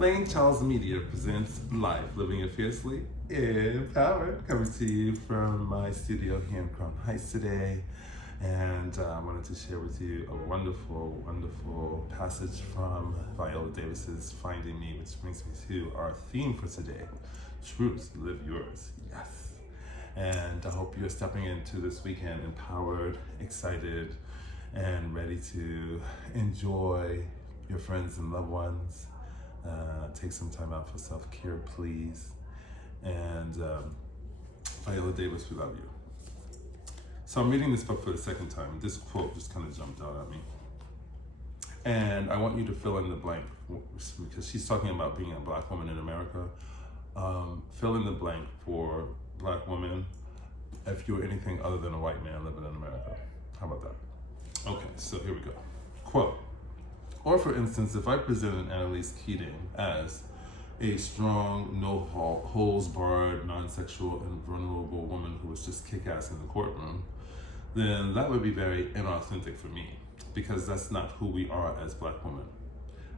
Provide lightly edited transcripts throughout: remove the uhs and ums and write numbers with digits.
Blane Charles Media presents Life Living It Fiercely Empowered, coming to you from my studio here in Crown Heights today. And I wanted to share with you a wonderful, wonderful passage from Viola Davis's Finding Me, which brings me to our theme for today, Truth, Live Yours. Yes. And I hope you're stepping into this weekend empowered, excited, and ready to enjoy your friends and loved ones. Take some time out for self-care, please. And Viola Davis, we love you. So I'm reading this book for the second time. This quote just kind of jumped out at me. And I want you to fill in the blank, because she's talking about being a Black woman in America. Fill in the blank for Black women if you're anything other than a white man living in America. How about that? Okay, so here we go. Quote. Or for instance, if I presented Annalise Keating as a strong, no-holds-barred, non-sexual, and vulnerable woman who was just kick-ass in the courtroom, then that would be very inauthentic for me, because that's not who we are as Black women.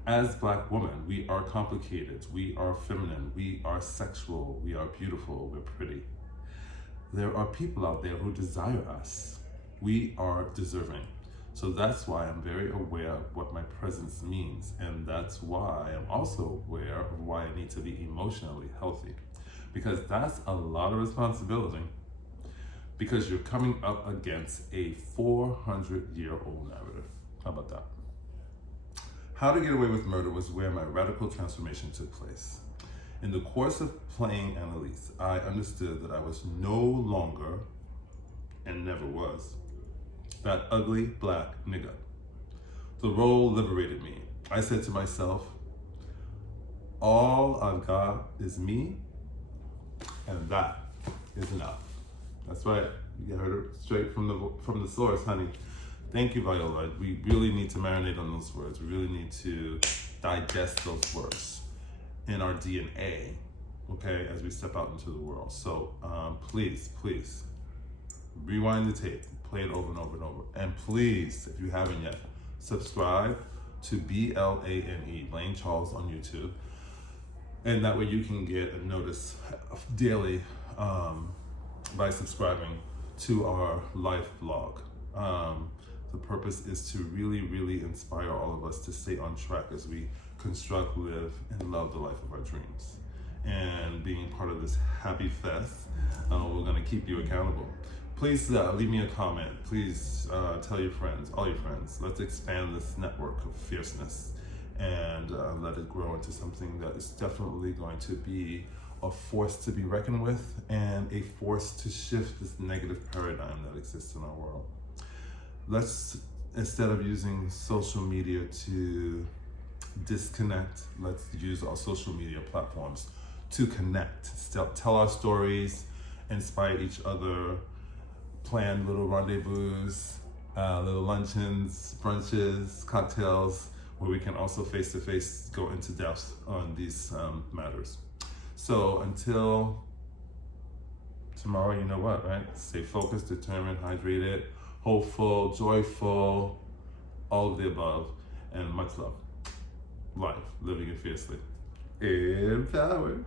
As Black women, we are complicated, we are feminine, we are sexual, we are beautiful, we're pretty. There are people out there who desire us. We are deserving. So that's why I'm very aware of what my presence means. And that's why I'm also aware of why I need to be emotionally healthy. Because that's a lot of responsibility. Because you're coming up against a 400-year-old narrative. How about that? How to Get Away with Murder was where my radical transformation took place. In the course of playing Annalise, I understood that I was no longer, and never was, that ugly Black nigga. The role liberated me. I said to myself, all I've got is me, and that is enough. That's right, you heard it straight from the source, honey. Thank you, Viola. We really need to marinate on those words. We really need to digest those words in our DNA, okay, as we step out into the world. So please, rewind the tape. Play it over and over and over. And please, if you haven't yet, subscribe to BLANE, Blane Charles on YouTube. And that way you can get a notice daily by subscribing to our life vlog. The purpose is to really inspire all of us to stay on track as we construct, live, and love the life of our dreams. And being part of this happy fest, we're gonna keep you accountable. Please leave me a comment. Please tell your friends, all your friends. Let's expand this network of fierceness and let it grow into something that is definitely going to be a force to be reckoned with and a force to shift this negative paradigm that exists in our world. Let's, instead of using social media to disconnect, let's use our social media platforms to connect, tell our stories, inspire each other, plan little rendezvous, little luncheons, brunches, cocktails, where we can also face-to-face go into depth on these matters. So until tomorrow, you know what, right? Stay focused, determined, hydrated, hopeful, joyful, all of the above, and much love. Life, living it fiercely. Empowered.